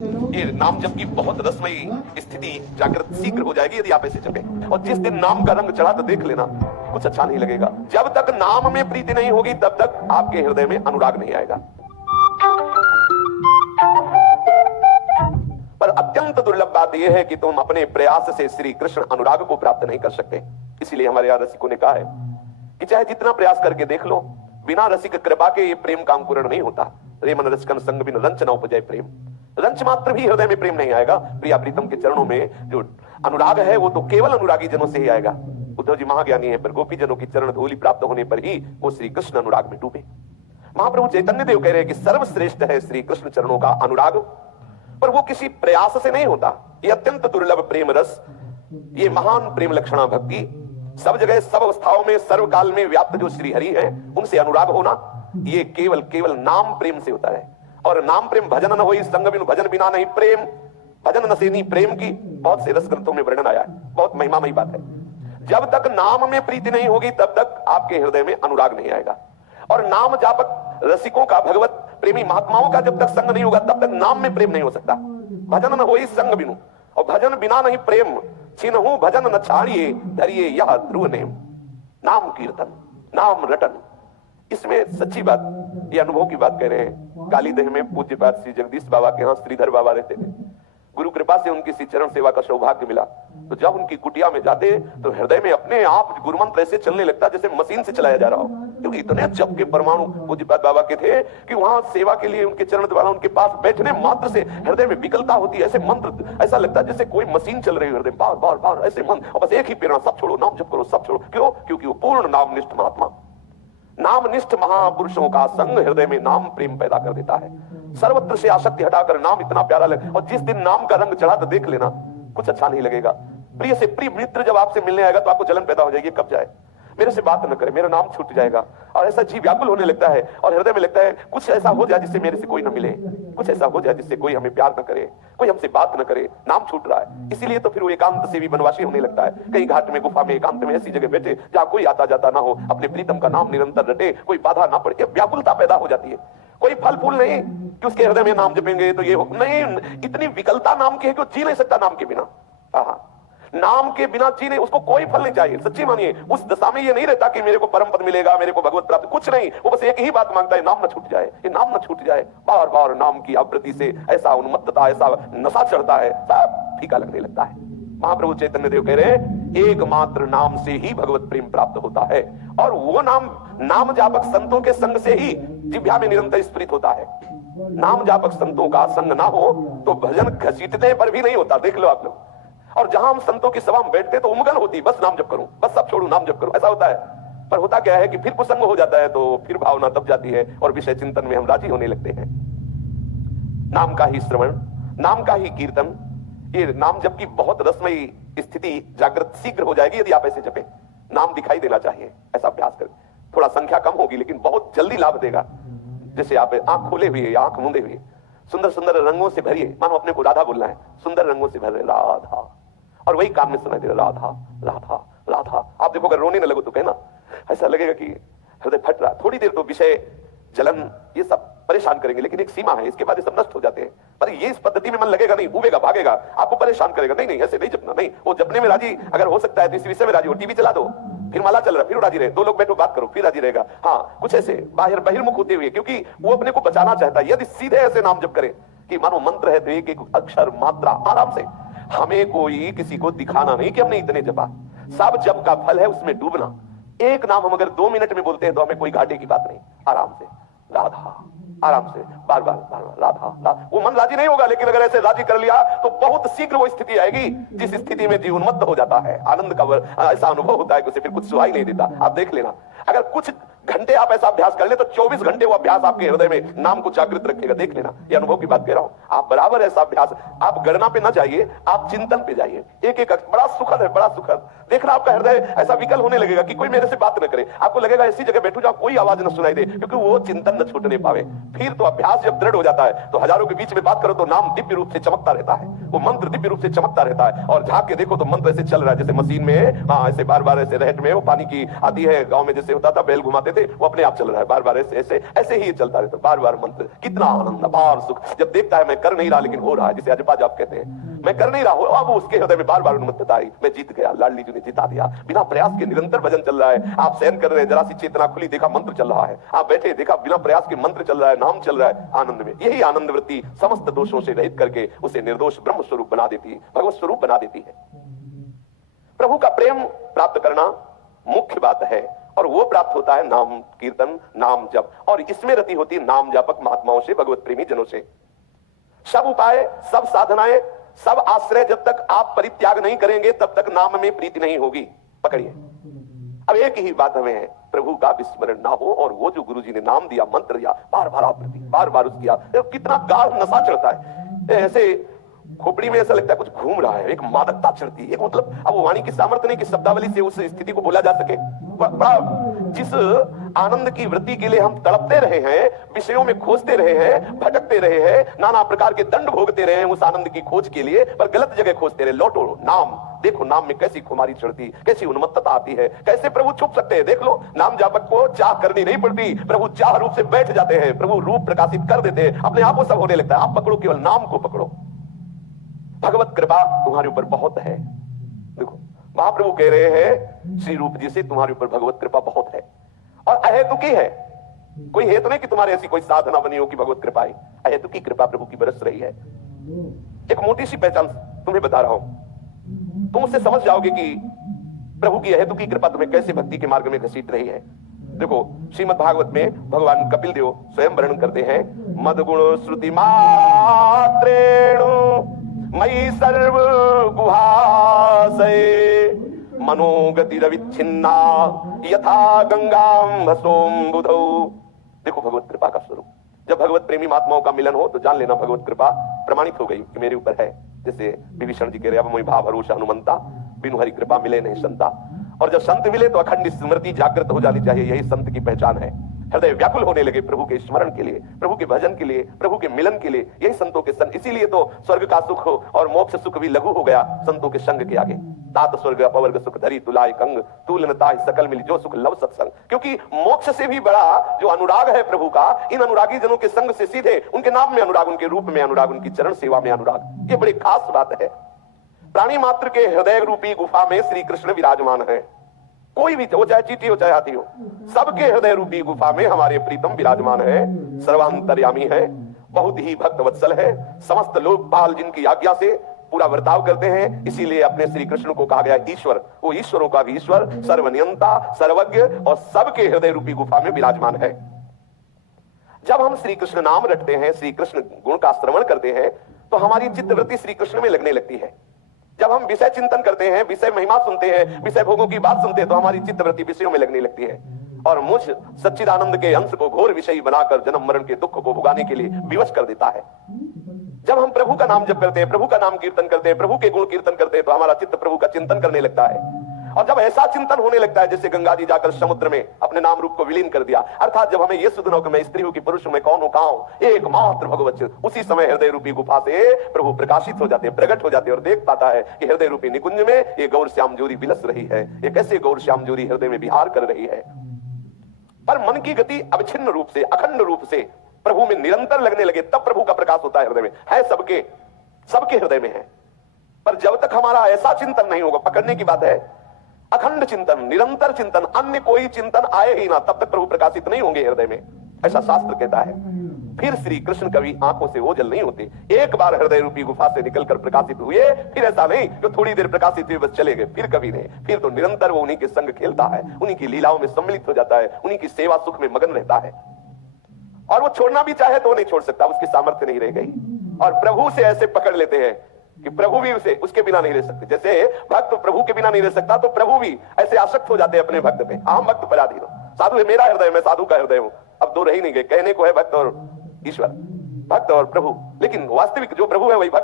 ये नाम जप की बहुत रसमयी स्थिति जागृत शीघ्र हो जाएगी यदि आप ऐसे जपे। और जिस दिन नाम का रंग चढ़ा तो देख लेना कुछ अच्छा नहीं लगेगा। जब तक नाम में प्रीति नहीं होगी तब तक आपके हृदय में अनुराग नहीं आएगा। पर अत्यंत दुर्लभ बात यह है कि तुम अपने प्रयास से श्री कृष्ण अनुराग को प्राप्त नहीं कर सकते। इसीलिए हमारे यहाँ रसिकों ने कहा है कि चाहे जितना प्रयास करके देख लो, बिना रसिक कृपा के ये प्रेम काम पूर्ण नहीं होता। रे मन रसिकन संग बिन रंच न उपजय प्रेम। रंच मात्र भी हृदय में प्रेम नहीं आएगा। प्रिया प्रीतम के चरणों में जो अनुराग है वो तो केवल अनुरागी जनों से ही आएगा। उद्धव जी महाज्ञानी है, पर गोपी जनों की चरण धूलि प्राप्त होने पर ही वो श्री कृष्ण अनुराग में डूबे। महाप्रभु चैतन्य देव कह रहे हैं कि सर्वश्रेष्ठ है श्री कृष्ण चरणों का अनुराग, पर वो किसी प्रयास से नहीं होता। ये अत्यंत दुर्लभ प्रेम रस, ये महान प्रेम लक्षणा भक्ति, सब जगह सब अवस्थाओं में सर्वकाल में व्याप्त जो श्री हरि है उनसे अनुराग होना, ये केवल केवल नाम प्रेम से होता है। और नाम प्रेम भजन न होई संग बिनु भजन बिना नहीं प्रेम। भजन न सेनी प्रेम की बहुत से रस ग्रंथों में वर्णन आया है, बहुत महिमामयी बात है। जब तक नाम में प्रीति नहीं होगी तब तक आपके हृदय में अनुराग नहीं आएगा। और नाम जापक रसिकों का, भगवत प्रेमी महात्माओं का जब तक संग नहीं होगा तब तक नाम में प्रेम नहीं हो सकता। भजन न होई संग बिनु, और भजन बिना नहीं प्रेम। छिनहु भजन न छाड़िए धरिए यह ध्रुव नेम। नाम कीर्तन, नाम रटन, इसमें सच्ची बात, ये अनुभव की बात कह रहे हैं। कालीदेह में पूज्यपाद श्री जगदीश बाबा के यहाँ श्रीधर बाबा रहते थे। गुरु कृपा से उनकी श्री चरण सेवा का सौभाग्य मिला। तो जब उनकी कुटिया में जाते तो हृदय में अपने आप गुरुमंत्र ऐसे चलने लगता जैसे मशीन से चलाया जा रहा हो, क्योंकि इतने जप के परमाणु पूज्यपाद बाबा के थे कि वहां सेवा के लिए उनके चरण द्वारा उनके पास बैठने मात्र से हृदय में विकलता होती है। ऐसे मंत्र, ऐसा लगता है जैसे कोई मशीन चल रही है हृदय, बार बार बार ऐसे मंत्र, और बस एक ही प्रेरणा, सब छोड़ो नाम जप करो, सब छोड़ो। क्यों? क्योंकि वो पूर्ण नामनिष्ठ महात्मा, नामनिष्ठ महापुरुषों का संग हृदय में नाम प्रेम पैदा कर देता है। सर्वत्र से आसक्ति हटाकर नाम इतना प्यारा लगे। और जिस दिन नाम का रंग चढ़ा तो देख लेना कुछ अच्छा नहीं लगेगा। प्रिय से प्रिय मित्र जब आपसे मिलने आएगा तो आपको जलन पैदा हो जाएगी, कब जाए, मेरे से बात न करे, मेरा नाम छूट जाएगा। और ऐसा जीव व्याकुल होने लगता है और हृदय में लगता है कुछ ऐसा हो जाए जिससे मेरे से कोई न मिले, कुछ ऐसा हो जाए जिससे कोई हमें प्यार न करे, कोई हमसे बात न करे, नाम छूट रहा है। इसीलिए तो फिर वो एकांत से भी वनवासी होने लगता है। कहीं घाट में, गुफा में, एकांत में ऐसी जगह बैठे जहां कोई आता जाता ना हो, अपने प्रीतम का नाम निरंतर रटे, कोई बाधा ना पड़े। व्याकुलता पैदा हो जाती है। कोई फल फूल नहीं कि उसके हृदय में नाम जपेंगे तो ये हो, नहीं, इतनी विकलता नाम की है कि वो जी नहीं सकता नाम के बिना। नाम के बिना जी नहीं, उसको कोई फल नहीं चाहिए। सच्ची मानिए, उस दशा में ये नहीं रहता कि मेरे को परम पद मिलेगा, मेरे को भगवत प्राप्ति, कुछ नहीं। वो बस एक ही बात मांगता है, नाम न छूट जाए, ये नाम न छूट जाए। बार बार नाम की आवृत्ति से ऐसा उन्मत्तता, ऐसा नशा चढ़ता है, सब फीका लगने लगता है। महाप्रभु चैतन्य देव कह रहे हैं एकमात्र नाम से ही भगवत प्रेम प्राप्त होता है। और वो नाम जापक संतों के संग से ही जिह्वा में निरंतर स्फुरित होता है। नाम जापक संतों का संग ना हो तो भजन घसीटने पर भी नहीं होता। देख लो आप लोग। और जहां हम संतों की सभा में बैठते तो उमगन होती, बस नाम जप करूं, बस सब छोड़ू, नाम जप करूं, ऐसा होता है। पर होता क्या है कि फिर कुसंग हो जाता है तो फिर भावना दब जाती है और विषय चिंतन में हम राजी होने लगते हैं। नाम का ही श्रवण, नाम का ही कीर्तन, ये नाम जप की बहुत रसमयी स्थिति जागृत शीघ्र हो जाएगी यदि आप ऐसे जपे। नाम दिखाई देना चाहिए, ऐसा अभ्यास करें। थोड़ा संख्या कम होगी लेकिन बहुत जल्दी लाभ देगा। जैसे आप आंख खोले हुए, आंख मूंदे हुए सुंदर सुंदर रंगों से भरिए, मानो अपने को राधा बोलना है, सुंदर रंगों से भरे राधा, और वही कान में सुनाई दे रहा राधा राधा राधा। आप देखो अगर रोने न लगो तो कहना, ऐसा लगेगा कि हृदय फट रहा। थोड़ी देर तो विषय, जलन, ये सब परेशान करेंगे, लेकिन एक सीमा है, इसके बाद ये सब नष्ट हो जाते हैं। पर ये इस पद्धति में मन लगेगा नहीं, उबेगा, भागेगा, आपको परेशान करेगा। नहीं नहीं, ऐसे नहीं जपना, नहीं। वो जपने में राजी अगर हो सकता है तो इस विषय में राजी हो। टीवी चला दो, फिर माला चल रहा, फिर राजी रहे, दो लोग बैठो बात करो, फिर राजी रहेगा। हाँ, कुछ ऐसे बहिर्मुख होते हुए, क्योंकि वो अपने को बचाना चाहता है। यदि सीधे ऐसे नाम जप करे कि मानो मंत्र है तो एक एक अक्षर मात्रा आराम से, हमें कोई किसी को दिखाना नहीं कि हमने इतने जपा। सब जप का फल है उसमें डूबना। एक नाम हम अगर 2 मिनट में बोलते हैं तो हमें कोई घाटे की बात नहीं, आराम से राधा, आराम से बार बार बार बार राधा राधा। वो मन राजी नहीं होगा, लेकिन अगर ऐसे राजी कर लिया तो बहुत शीघ्र वो स्थिति आएगी जिस स्थिति में जीवन उन्मत्त हो जाता है। आनंद का ऐसा अनुभव होता है कि उसे फिर कुछ सुहाई नहीं देता। आप देख लेना, अगर कुछ घंटे आप ऐसा अभ्यास कर ले तो 24 घंटे वो अभ्यास आपके हृदय में नाम को जागृत रखेगा। देख लेना, ये अनुभव की बात कह रहा हूं। आप बराबर ऐसा अभ्यास, आप गणना पे ना जाइए, आप चिंतन पे जाइए। एक एक बड़ा सुखद है, बड़ा सुखद। देखना आपका हृदय ऐसा विकल होने लगेगा कि कोई मेरे से बात न करे। आपको लगेगा ऐसी जगह बैठू जहां कोई आवाज न सुनाई दे, क्योंकि वो चिंतन न छूटने पावे। फिर तो अभ्यास जब दृढ़ हो जाता है तो हजारों के बीच में बात करो तो नाम दिव्य रूप से चमकता रहता है, वो मंत्र दिव्य रूप से चमकता रहता है। और झांक के देखो तो मंत्र ऐसे चल रहा है जैसे मशीन में, हाँ, ऐसे बार बार ऐसे रहट में वो पानी की आती है। गांव में जैसे होता था, बैल घुमाते थे वो अपने आप चल रहा है, बार बार ऐसे ऐसे ऐसे ही चलता रहता, बार बार मंत्र, कितना आनंद, अपार सुख। जब देखता है मैं कर नहीं रहा लेकिन हो रहा है, जिसे अजपा जाप कहते हैं, मैं कर नहीं रहा हूं, अब उसके हृदय में बार बार उन्मत्तता आई, मैं जीत गया, लाडली जी ने जिता दिया। बिना प्रयास के निरंतर भजन चल रहा है, आप सहन कर रहे हैं, जरा सी चेतना खुली, देखा मंत्र चल रहा है, आप बैठे देखा बिना प्रयास के मंत्र चल रहा है, नाम चल रहा है, आनंद में। यही आनंद वृत्ति समस्त दोषों से रहित करके उसे निर्दोष ब्रह्म स्वरूप बना देती है, भगवत स्वरूप बना देती है। प्रभु का प्रेम प्राप्त करना मुख्य बात है, और वो प्राप्त होता है नाम कीर्तन, नाम जप, और इसमें रति होती है नाम जापक महात्माओं से, भगवत प्रेमी जनों से। सब उपाय, सब साधनाएं, सब आश्रय जब तक आप परित्याग नहीं करेंगे तब तक नाम में प्रीति नहीं होगी। पकड़िए, अब एक ही बात हमें है, प्रभु का विस्मरण ना हो, और वो जो गुरु जी ने नाम दिया, मंत्र दिया, बार बार आवृत्ति, बार बार उसकी कितना गाढ़ नशा चढ़ता है, ऐसे खोपड़ी में ऐसा लगता है कुछ घूम रहा है, एक मादकता चढ़ती है, एक मतलब अब वाणी की सामर्थ्य नहीं कि शब्दावली से उस स्थिति को बोला जा सके। जिस आनंद की वृत्ति के लिए हम तड़पते रहे हैं, विषयों में खोजते रहे हैं, भटकते रहे हैं, नाना प्रकार के दंड भोगते रहे हैं उस आनंद की खोज के लिए, पर गलत जगह खोजते रहे। लौटो, नाम देखो, नाम में कैसी खुमारी चढ़ती, कैसी उन्मत्तता आती है, कैसे प्रभु छुप सकते हैं। देख लो, नाम जापक को चाह करनी नहीं पड़ती, प्रभु चाह रूप से बैठ जाते हैं, प्रभु रूप प्रकाशित कर देते हैं, अपने आप वो सब होने लगता है। आप पकड़ो, केवल नाम को पकड़ो, भगवत कृपा तुम्हारे ऊपर बहुत है। देखो, महाप्रभु कह रहे हैं श्री रूप जी से, तुम्हारे ऊपर भगवत कृपा बहुत है, और अहेतुकी है। कोई हेतु नहीं कि तुम्हारे ऐसी कोई साधना बनी हो कि भगवत कृपा आई, अहेतुकी कृपा प्रभु की बरस रही है। एक मोटी सी पहचान तुम्हें बता रहा हूं, तुम उससे समझ जाओगे कि प्रभु की अहेतुकी कृपा तुम्हें कैसे भक्ति के मार्ग में घसीट रही है। देखो, श्रीमद् भागवत में भगवान कपिल देव स्वयं वर्णन करते हैं, मदगुण श्रुति मात्रेणु मयि सर्व गुहासये मनोगति रविच्छिन्ना यथा गंगाम भसोम बुधौ। देखो भगवत कृपा का स्वरूप, जब भगवत प्रेमी महात्माओं का मिलन हो तो जान लेना भगवत कृपा प्रमाणित हो गई कि मेरे ऊपर है। जैसे विभीषण जी कह रहे, अब मोहि भाव भरोसा हनुमंता, बिनु हरि कृपा मिले नहीं संता। और जब संत मिले तो अखंड स्मृति जागृत हो जानी चाहिए, यही संत की पहचान है। हृदय व्याकुल होने लगे प्रभु के स्मरण के लिए, प्रभु के भजन के लिए, प्रभु के मिलन के लिए, यही संतों के संग। इसीलिए तो स्वर्ग का सुख और मोक्ष सुख भी लघु हो गया संतों के संग के आगे। तात स्वर्ग अपवर्ग सुख धरी तुलाय कंग, तूलनता सकल मिली जो सुख लव सत्संग। क्योंकि मोक्ष से भी बड़ा जो अनुराग है प्रभु का, इन अनुरागी जनों के संग से सीधे उनके नाम में अनुराग, उनके रूप में अनुराग, उनकी चरण सेवा में अनुराग। ये बड़ी खास बात है। प्राणी मात्र के हृदय रूपी गुफा में श्री कृष्ण विराजमान है। कोई भी हो, चाहे चींटी हो चाहे हाथी हो, सबके हृदय रूपी गुफा में हमारे प्रीतम विराजमान है, सर्वांतर्यामी है, बहुत ही भक्त वत्सल है, समस्त लोकपाल जिनकी आज्ञा से पूरा बर्ताव करते हैं। इसीलिए अपने श्री कृष्ण को कहा गया ईश्वर। वो ईश्वरों का भी ईश्वर, सर्वनियंता, सर्वज्ञ और सबके हृदय रूपी गुफा में विराजमान है। जब हम श्री कृष्ण नाम रटते हैं, श्री कृष्ण गुण का श्रवण करते हैं, तो हमारी चित्तवृत्ति श्री कृष्ण में लगने लगती है। जब हम विषय चिंतन करते हैं, विषय महिमा सुनते हैं, विषय भोगों की बात सुनते हैं, तो हमारी चित्तवृत्ति विषयों में लगने लगती है, और मुझ सच्चिदानंद के अंश को घोर विषयी बनाकर जन्म मरण के दुख को भुगाने के लिए विवश कर देता है। जब हम प्रभु का नाम जप करते हैं, प्रभु का नाम कीर्तन करते हैं, प्रभु के गुण कीर्तन करते हैं, तो हमारा चित्त प्रभु का चिंतन करने लगता है। और जब ऐसा चिंतन होने लगता है जैसे गंगा जी जाकर समुद्र में अपने नाम रूप को विलीन कर दिया, अर्थात जब हमें यह सुध न हो कि मैं स्त्री हूं कि पुरुष हूं, मैं कौन हूं, कहां हूं, एकमात्र भगवत, उसी समय हृदय रूपी गुफा से प्रभु प्रकाशित हो जाते हैं, प्रकट हो जाते हैं, और देख पाता है कि हृदय रूपी निकुंज में ये गौर श्याम जोरी बिलस रही है, ये कैसे गौर श्याम जोरी हृदय में विहार कर रही है। पर मन की गति अविच्छिन्न रूप से, अखंड रूप से प्रभु में निरंतर लगने लगे, तब प्रभु का प्रकाश होता है। हृदय में है, सबके हृदय में है। पर जब तक हमारा ऐसा चिंतन नहीं होगा, पकड़ने की बात है, अखंड चिंतन, निरंतर चिंतन, अन्य कोई चिंतन आए ही ना, तब तक प्रभु प्रकाशित नहीं होंगे हृदय में, ऐसा शास्त्र कहता है। फिर श्री कृष्ण कभी आंखों से ओझल नहीं होते। एक बार हृदय रूपी गुफा से निकलकर प्रकाशित हुए, फिर ऐसा नहीं कि थोड़ी देर प्रकाशित हुए बस चले गए, फिर कभी नहीं। फिर तो निरंतर वो उन्हीं के संग खेलता है, उन्हीं की लीलाओं में सम्मिलित हो जाता है, उन्हीं की सेवा सुख में मगन रहता है, और वो छोड़ना भी चाहे तो नहीं छोड़ सकता, उसकी सामर्थ्य नहीं रह गई। और प्रभु से ऐसे पकड़ लेते हैं कि प्रभु भी उसके बिना नहीं रह सकते। जैसे भक्त प्रभु के बिना नहीं रह सकता, तो प्रभु भी ऐसे आसक्त हो जाते हैं अपने भक्त पे। आम भक्त पराधीन हो, साधु है मेरा हृदय, मैं साधु का हृदय हूं। अब दो रह ही नहीं गए, कहने को है भक्त और ईश्वर, भक्त और प्रभु, लेकिन वास्तविक जो प्रभु है वही भक्त